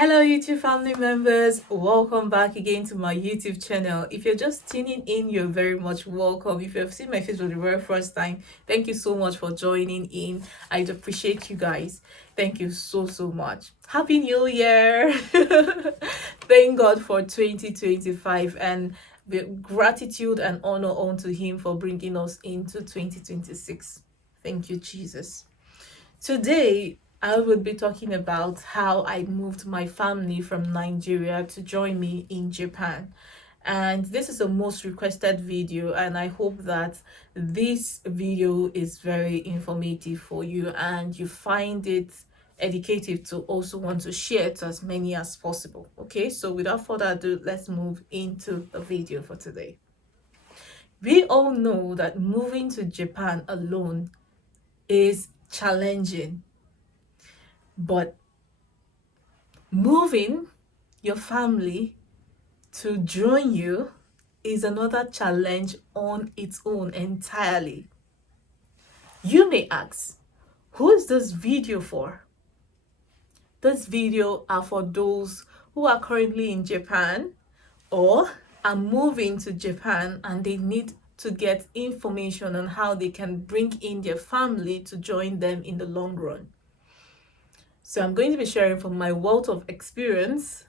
Hello YouTube family members, welcome back again to my YouTube channel. If you're just tuning in, you're very much welcome. If you've seen my face for the very first time, thank you so much for joining in. I appreciate you guys. Thank you so much. Happy New Year. Thank God for 2025 and the gratitude and honor unto him for bringing us into 2026. Thank you, Jesus. Today, I will be talking about how I moved my family from Nigeria to join me in Japan. And this is the most requested video, and I hope that this video is very informative for you and you find it educative to also want to share to as many as possible. Okay, so without further ado, let's move into the video for today. We all know that moving to Japan alone is challenging, but moving your family to join you is another challenge on its own entirely. You may ask, who is this video for? This video are for those who are currently in Japan or are moving to Japan and they need to get information on how they can bring in their family to join them in the long run. So I'm going to be sharing from my wealth of experience,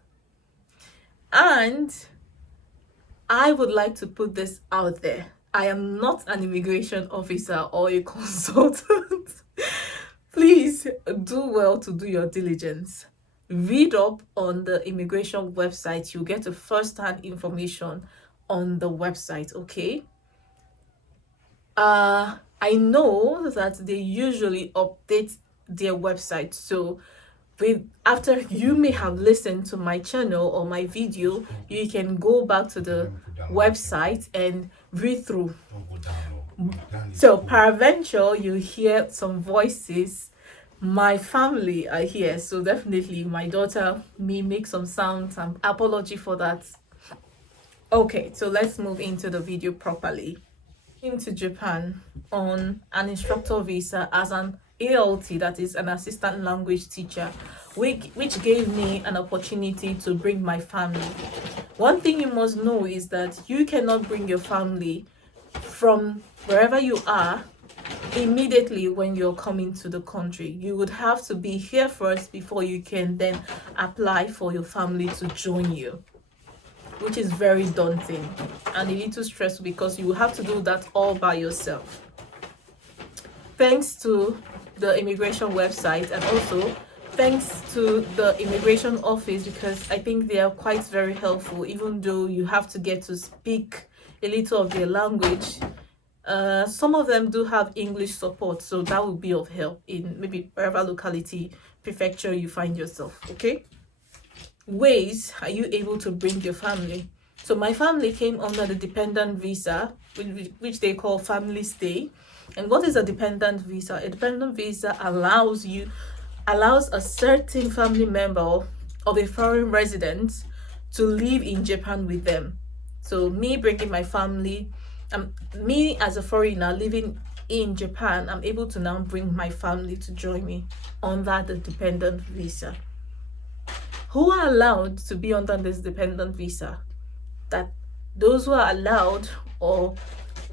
and I would like to put this out there. I am not an immigration officer or a consultant. Please do well to do your diligence. Read up on the immigration website. You'll get a first-hand information on the website, okay? I know that they usually update their website, so after you may have listened to my channel or my video, you can go back to the website and read through. So peradventure you hear some voices. My family are here, so definitely my daughter may make some sounds. Apology for that. Okay, so let's move into the video properly. Into Japan on an instructor visa as an ALT, that is an assistant language teacher, which gave me an opportunity to bring my family. One thing you must know is that you cannot bring your family from wherever you are immediately when you're coming to the country. You would have to be here first before you can then apply for your family to join you, which is very daunting and a little stressful because you will have to do that all by yourself. Thanks to the immigration website and also thanks to the immigration office, because I think they are quite very helpful, even though you have to get to speak a little of their language. Some of them do have English support, so that will be of help in maybe wherever locality, prefecture you find yourself, okay? Ways are you able to bring your family? So my family came under the dependent visa, which they call family stay. And what is a dependent visa? A dependent visa allows a certain family member of a foreign resident to live in Japan with them. So me bringing my family, me as a foreigner living in Japan, I'm able to now bring my family to join me under the dependent visa. Who are allowed to be under this dependent visa? That those who are allowed or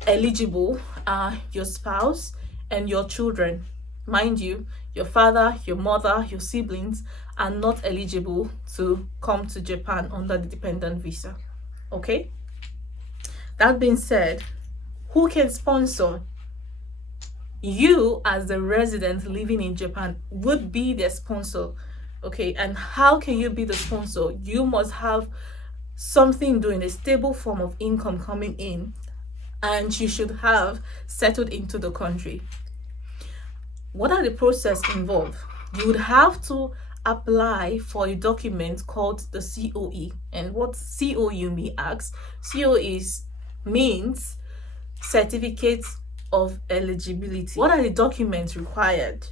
eligible are your spouse and your children. Mind you, your father, your mother, your siblings are not eligible to come to Japan under the dependent visa. Okay? That being said, who can sponsor? You as the resident living in Japan would be the sponsor. Okay, and how can you be the sponsor? You must have something doing, a stable form of income coming in, and you should have settled into the country. What are the process involved? You would have to apply for a document called the COE. And what COE, you may ask? COE means certificate of eligibility. What are the documents required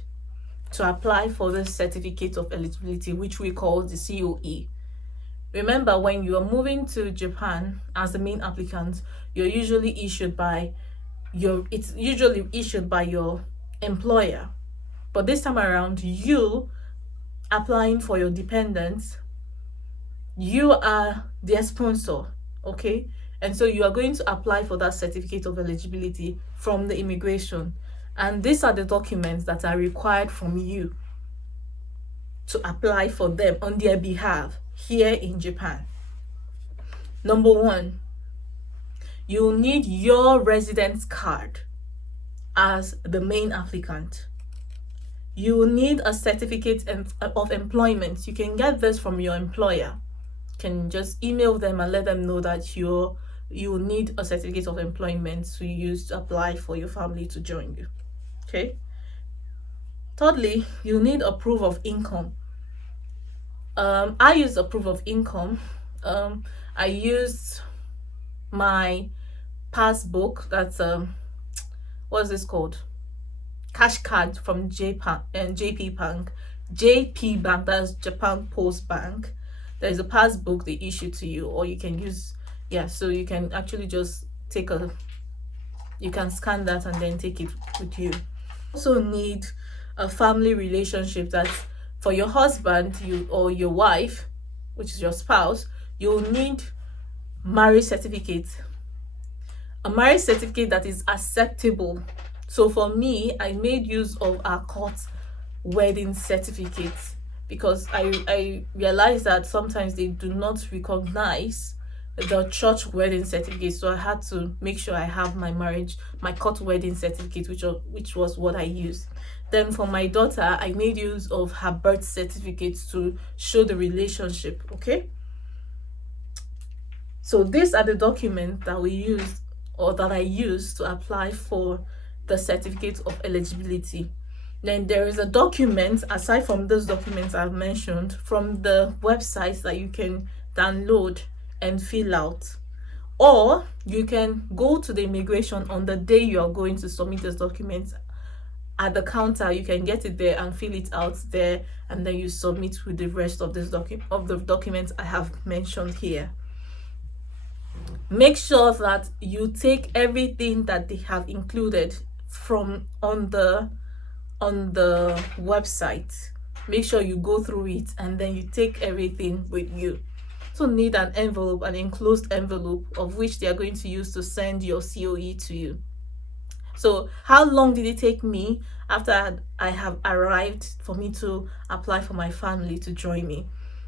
to apply for this certificate of eligibility, which we call the COE? Remember, when you are moving to Japan as the main applicant, it's usually issued by your employer. But this time around, you applying for your dependents You are their sponsor, okay? And so you are going to apply for that certificate of eligibility from the immigration. And these are the documents that are required from you to apply for them on their behalf here in Japan. Number one, you'll need your residence card as the main applicant. You will need a certificate of employment. You can get this from your employer. You can just email them and let them know that you need a certificate of employment to use to apply for your family to join you. Okay. Thirdly, you need a proof of income. I used a proof of income. I used my passbook. That's what's this called? Cash card from JP Bank. JP Bank, that's Japan Post Bank. There's a passbook they issue to you, or you can use, yeah, so you can actually just you can scan that and then take it with you. Also need a family relationship. That for your husband, or your wife, which is your spouse, you'll need marriage certificate. A marriage certificate that is acceptable. So for me, I made use of our court wedding certificate because I realized that sometimes they do not recognize the church wedding certificate. So I had to make sure I have my court wedding certificate, which was what I used. Then for my daughter, I made use of her birth certificate to show the relationship. Okay. So these are the documents that we used, or that I used, to apply for the certificate of eligibility. Then there is a document, aside from those documents I've mentioned, from the websites that you can download and fill out. Or you can go to the immigration on the day you are going to submit those documents. At the counter, you can get it there and fill it out there, and then you submit with the rest of the documents I have mentioned here. Make sure that you take everything that they have included from on the website. Make sure you go through it and then you take everything with you. So need an envelope, an enclosed envelope, of which they are going to use to send your COE to you. So how long did it take me after I have arrived for me to apply for my family to join me?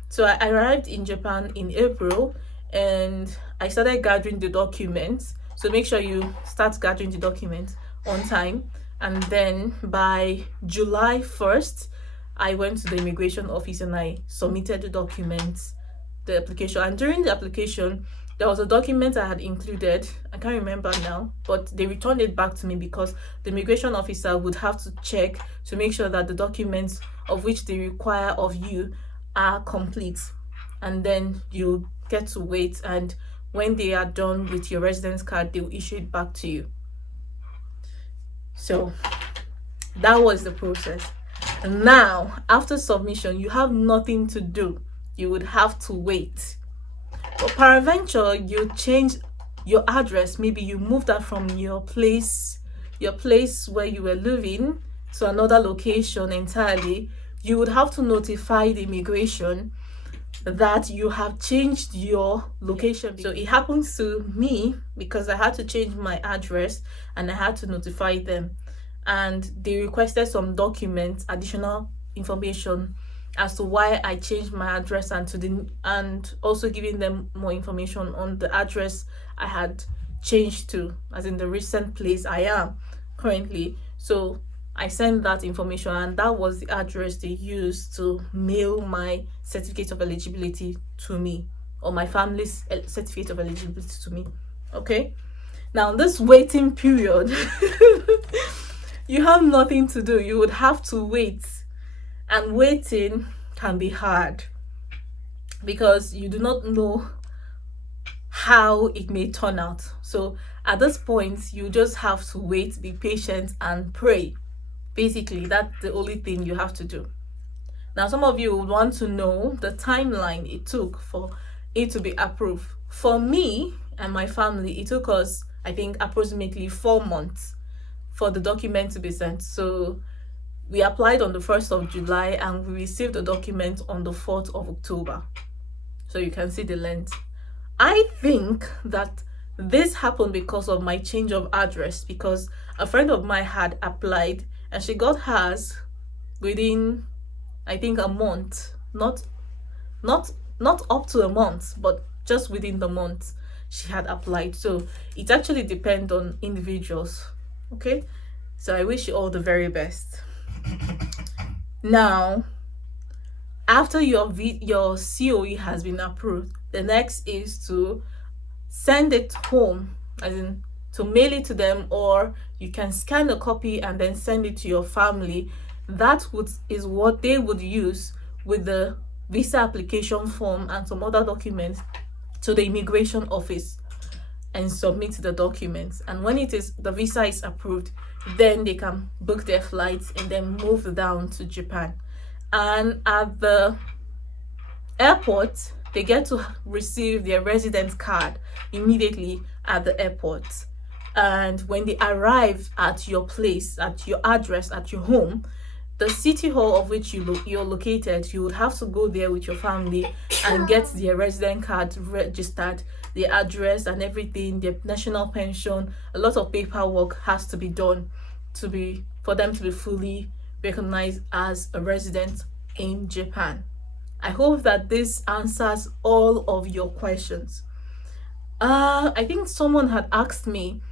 So I arrived in Japan in April, and I started gathering the documents. So make sure you start gathering the documents on time. And then by July 1st, I went to the immigration office and I submitted the documents, the application. And during the application, there was a document I had included. I can't remember now, but they returned it back to me because the immigration officer would have to check to make sure that the documents of which they require of you are complete. And then you get to wait, and when they are done with your residence card, they'll issue it back to you. So that was the process. Now, after submission, you have nothing to do. You would have to wait. But peradventure, you change your address. Maybe you moved out from your place where you were living, to another location entirely. You would have to notify the immigration that you have changed your location. So it happens to me because I had to change my address and I had to notify them, and they requested some documents, additional information as to why I changed my address, and also giving them more information on the address I had changed to, as in the recent place I am currently. So I sent that information, and that was the address they used to mail my certificate of eligibility to me, or my family's certificate of eligibility to me. Okay. Now, this waiting period, you have nothing to do. You would have to wait, and waiting can be hard because you do not know how it may turn out. So at this point, you just have to wait, be patient, and pray. Basically, that's the only thing you have to do. Now, some of you would want to know the timeline it took for it to be approved. For me and my family, it took us, I think, approximately 4 months for the document to be sent. So we applied on the 1st of July and we received the document on the 4th of October. so you can see the length. I think that this happened because of my change of address, because a friend of mine had applied and she got hers within, I think, a month. Not not up to a month, but just within the month she had applied. So it actually depends on individuals. Okay, so I wish you all the very best. Now, after your COE has been approved, the next is to send it home, as in to mail it to them, or you can scan a copy and then send it to your family. Is what they would use with the visa application form and some other documents to the immigration office and submit the documents. And when the visa is approved, then they can book their flights and then move down to Japan. And at the airport, they get to receive their residence card immediately at the airport. And when they arrive at your place, at your address, at your home, the city hall of which you're located, you would have to go there with your family and get their resident card registered, their address and everything, their national pension. A lot of paperwork has to be done for them to be fully recognized as a resident in Japan. I hope that this answers all of your questions. I think someone had asked me,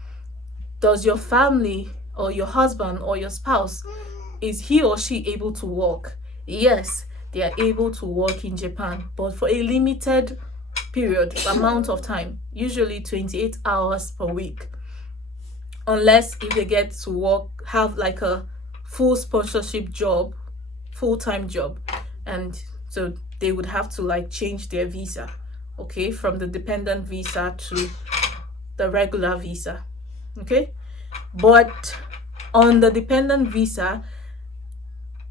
does your family or your husband or your spouse, is he or she able to work? Yes, they are able to work in Japan, but for a limited amount of time, usually 28 hours per week, unless if they get to have like a full sponsorship job, full-time job, and so they would have to like change their visa, okay, from the dependent visa to the regular visa. Okay, but on the dependent visa,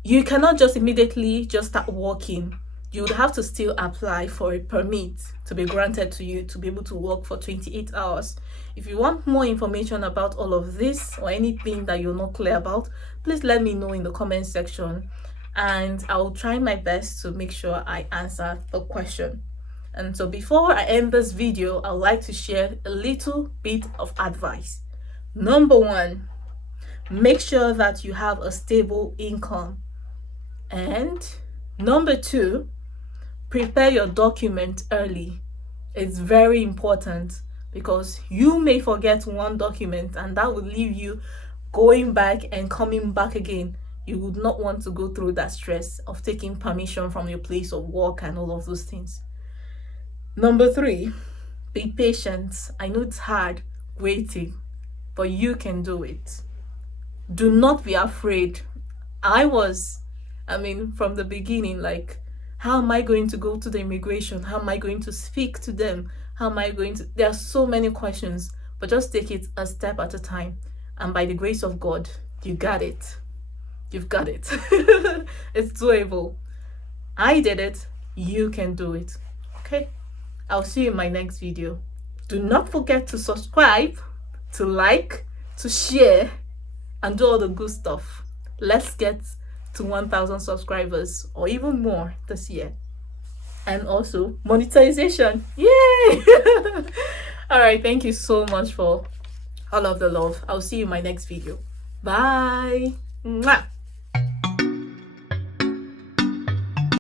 you cannot just immediately just start working. You would have to still apply for a permit to be granted to you to be able to work for 28 hours. If you want more information about all of this or anything that you're not clear about, please let me know in the comment section, and I'll try my best to make sure I answer the question. And so before I end this video, I'd like to share a little bit of advice. Number one, make sure that you have a stable income. And number two, prepare your document early. It's very important, because you may forget one document and that will leave you going back and coming back again. You would not want to go through that stress of taking permission from your place of work and all of those things. Number three, be patient. I know it's hard waiting, but you can do it. Do not be afraid. From the beginning, like, how am I going to go to the immigration? How am I going to speak to them? There are so many questions, but just take it a step at a time. And by the grace of God, you got it. You've got it. It's doable. I did it. You can do it. Okay? I'll see you in my next video. Do not forget to subscribe, to like, to share, and do all the good stuff. Let's get to 1,000 subscribers or even more this year. And also monetization. Yay! All right, thank you so much for all of the love. I'll see you in my next video. Bye. Mwah.